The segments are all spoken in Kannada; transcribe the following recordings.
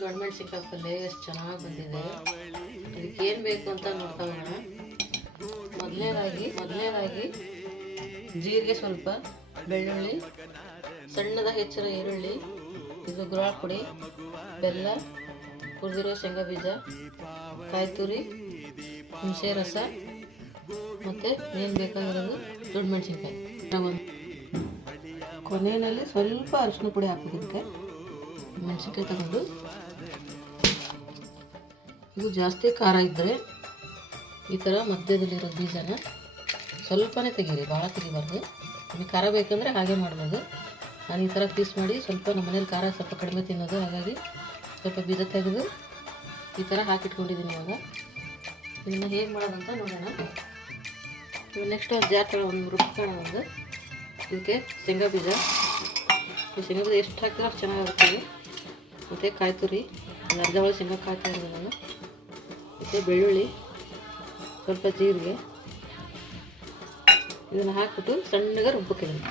ದೊಣ್ಣಮೆಣಸಿನ್ಕಾಯಿ ಪಲ್ಯ ಎಷ್ಟು ಚೆನ್ನಾಗಿ ಬಂದಿದೆ. ಇದಕ್ಕೆ ಏನು ಬೇಕು ಅಂತ ನೋಡ್ಕೊಳ್ಳೋಣ. ಮೊದಲನೇದಾಗಿ ಜೀರಿಗೆ ಸ್ವಲ್ಪ, ಬೆಳ್ಳುಳ್ಳಿ, ಸಣ್ಣದಾಗಿ ಹೆಚ್ಚಿರೋ ಈರುಳ್ಳಿ, ಇದು ಗುರಾಳ್ ಪುಡಿ, ಬೆಲ್ಲ, ಹುರಿದಿರೋ ಶೇಂಗಾ ಬೀಜ, ಕಾಯಿ ತುರಿ, ಹುಣಸೆ ರಸ ಮತ್ತು ಏನು ಬೇಕಾಗಿರೋದು ದೊಣ್ಣಮೆಣಸಿನ್ಕಾಯಿ. ಒಂದು ಕೊನೆಯಲ್ಲಿ ಸ್ವಲ್ಪ ಅರಿಶಿನ ಪುಡಿ ಹಾಕೋದಕ್ಕೆ ಮೆಣಸಿನ್ಕಾಯಿ ತಗೊಂಡು, ಇದು ಜಾಸ್ತಿ ಖಾರ ಇದ್ದರೆ ಈ ಥರ ಮಧ್ಯದಲ್ಲಿರೋ ಬೀಜನ ಸ್ವಲ್ಪನೇ ತೆಗೀರಿ, ಭಾಳ ತೆಗಿಬಾರ್ದು. ನಿಮಗೆ ಖಾರ ಬೇಕಂದರೆ ಹಾಗೆ ಮಾಡ್ಬೋದು. ನಾನು ಈ ಥರ ಪೀಸ್ ಮಾಡಿ, ಸ್ವಲ್ಪ ನಮ್ಮ ಮನೇಲಿ ಖಾರ ಸ್ವಲ್ಪ ಕಡಿಮೆ ತಿನ್ನೋದು, ಹಾಗಾಗಿ ಸ್ವಲ್ಪ ಬೀಜ ತೆಗೆದು ಈ ಥರ ಹಾಕಿಟ್ಕೊಂಡಿದ್ದೀನಿ. ಇವಾಗ ಇದನ್ನು ಹೇಗೆ ಮಾಡೋದಂತ ನೋಡೋಣ. ಇವಾಗ ನೆಕ್ಸ್ಟ್ ಒಂದು ಜಾರ್ ಒಂದು ರುಬ್ಕೋಣ. ಇದಕ್ಕೆ ಶೇಂಗಾ ಬೀಜ, ಈ ಶೇಂಗಾ ಬೀಜ ಎಷ್ಟು ಹಾಕಿದ್ರೆ ಅಷ್ಟು ಚೆನ್ನಾಗಿರುತ್ತೆ. ಮತ್ತು ಕಾಯಿ ತುರಿ, ಒಂದು ಅರ್ಧ ಒಳ ಶೇಂಗಾ ಕಾಯಿ ತುರಿ ನಾನು, ಮತ್ತು ಬೆಳ್ಳುಳ್ಳಿ, ಸ್ವಲ್ಪ ಜೀರಿಗೆ, ಇದನ್ನು ಹಾಕ್ಬಿಟ್ಟು ಸಣ್ಣಗೆ ರುಬ್ಬಕ್ಕಿದ್ದೀನಿ.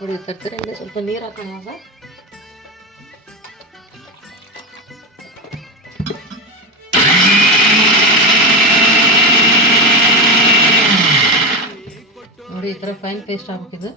ನೋಡಿ ತರಕಾರಿಯಿಂದ ಸ್ವಲ್ಪ ನೀರು ಹಾಕೋಣ. ಇವಾಗ ನೋಡಿ ಈ ಥರ ಫೈನ್ ಪೇಸ್ಟ್ ಹಾಕಿದ್ದು.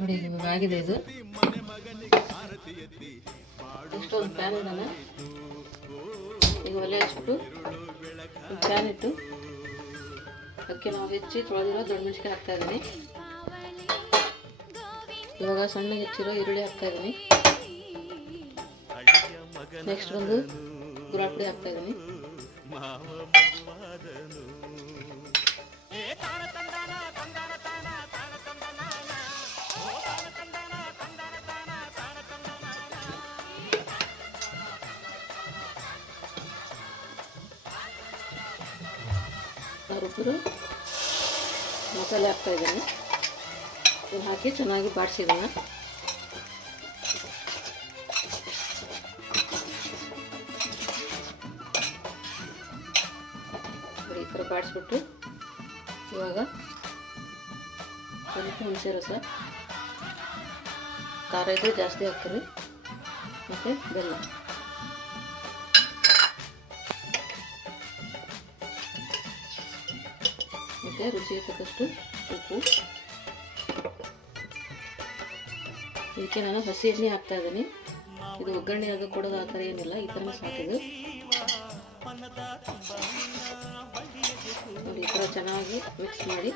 ನೋಡಿ ಇವಾಗ ಆಗಿದೆ. ಇದು ಎಷ್ಟೊಂದು ಪ್ಯಾನ್ ಇಡೋಣ. ಈಗ ಒಲೆ ಹಚ್ಬಿಟ್ಟು ಪ್ಯಾನ್ ಇಟ್ಟು ಅದಕ್ಕೆ ನಾವು ಹೆಚ್ಚಿ ತೊಳೆದಿರೋ ದೊಣ್ಣಮೆಣಸಿನ್ಕಾಯಿ ಹಾಕ್ತಾಯಿದ್ದೀನಿ. ಇವಾಗ ಸಣ್ಣಗೆ ಹೆಚ್ಚಿರೋ ಈರುಳ್ಳಿ ಹಾಕ್ತಾಯಿದ್ದೀನಿ. ನೆಕ್ಸ್ಟ್ ಬಂದು ಗುರಾಳ್ ಪುಡಿ ಹಾಕ್ತಾಯಿದ್ದೀನಿ. ರುಬ್ಬಿರೋ ಮಸಾಲೆ ಹಾಕ್ತಾಯಿದ್ದೀನಿ. ಇದನ್ನು ಹಾಕಿ ಚೆನ್ನಾಗಿ ಬಾಡಿಸಿರೋಣ. ಈ ಥರ ಬಾಡಿಸ್ಬಿಟ್ಟು ಇವಾಗ ಸ್ವಲ್ಪ ಹುಣಸೆ ರಸ, ಖಾರ ಇದ್ದರೆ ಜಾಸ್ತಿ ಹಾಕ್ತೀರಿ, ಮತ್ತು ಬೆಲ್ಲ, ಮತ್ತು ರುಚಿಗೆ ತಕ್ಕಷ್ಟು ಉಪ್ಪು. ಇದಕ್ಕೆ ನಾನು ಹಸಿ ಎಣ್ಣೆ ಹಾಕ್ತಾಯಿದ್ದೀನಿ. ಇದು ಒಗ್ಗರಣೆ ಅದು ಕೊಡೋದು ಆ ಥರ ಏನಿಲ್ಲ, ಈ ಥರನೇ ಸಾಕಿದ್ದು. ನೋಡಿ ಈ ಥರ ಚೆನ್ನಾಗಿ ಮಿಕ್ಸ್ ಮಾಡಿ,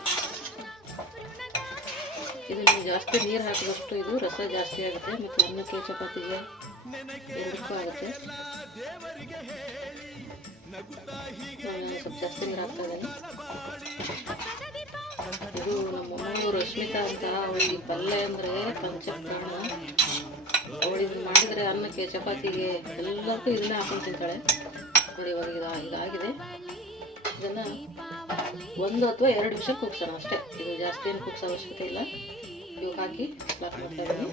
ಇದು ನೀವು ಜಾಸ್ತಿ ನೀರು ಹಾಕಿದಷ್ಟು ಇದು ರಸ ಜಾಸ್ತಿ ಆಗುತ್ತೆ, ಮತ್ತು ಅನ್ನಕ್ಕೆ ಚಪಾತಿಗೆ ಎರಡಕ್ಕೂ ಆಗುತ್ತೆ. ನಾನು ಸ್ವಲ್ಪ ಜಾಸ್ತಿ ನೀರು ಹಾಕ್ತಾಯಿದ್ದೀನಿ. ಇದು ನಮ್ಮಮ್ಮನೂ ರಶ್ಮಿತಾ ಅಂತ, ಅವಳಿಗೆ ಪಲ್ಯ ಅಂದರೆ ಪಂಚಪ್ರಾಣ. ಅವಳಿಗೆ ಮಾಡಿದರೆ ಅನ್ನಕ್ಕೆ ಚಪಾತಿಗೆ ಎಲ್ಲದಕ್ಕೂ ಇದನ್ನೇ ಹಾಕೊಂಡು ತಿಂತಾಳೆ. ನೋಡಿ ಇವಾಗ ಇದಾಗಿದೆ. ಇದನ್ನು 1 ಅಥವಾ 2 ನಿಮಿಷ ಕುಗ್ಸೋಣ ಅಷ್ಟೇ. ಇದು ಜಾಸ್ತಿ ಏನು ಕುಗ್ಸೋ ಅವಶ್ಯಕತೆ ಇಲ್ಲ. ಇವಾಗ ಹಾಕಿ ಫ್ಲಾಟ್ ಮಾಡ್ತಾಯಿದ್ದೀನಿ.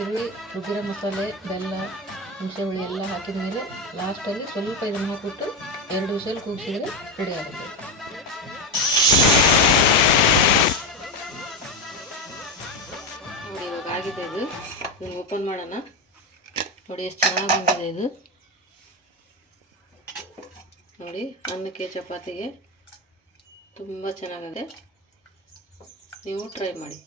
ಇಲ್ಲಿ ರುಬ್ಬಿರೋ ಮಸಾಲೆ, ಬೆಲ್ಲ, ಹುಣಸೆ ಹುಳಿ ಎಲ್ಲ ಹಾಕಿದ ಮೇಲೆ ಲಾಸ್ಟಲ್ಲಿ ಸ್ವಲ್ಪ ಇದನ್ನು ಹಾಕಿಬಿಟ್ಟು 2 ವಿಷಲ್ ಕೂಗಿಸಿದರೆ ರೆಡಿ ಆಗುತ್ತೆ. ನೋಡಿ ಇವಾಗ ಆಗಿದೆ. ಇದು ಇದನ್ನು ಓಪನ್ ಮಾಡೋಣ. ನೋಡಿ ಎಷ್ಟು ಚೆನ್ನಾಗಿ ಬಂದಿದೆ ಇದು. ನೋಡಿ ಅನ್ನಕ್ಕೆ ಚಪಾತಿಗೆ ತುಂಬ ಚೆನ್ನಾಗಿದೆ. ನೀವು ಟ್ರೈ ಮಾಡಿ.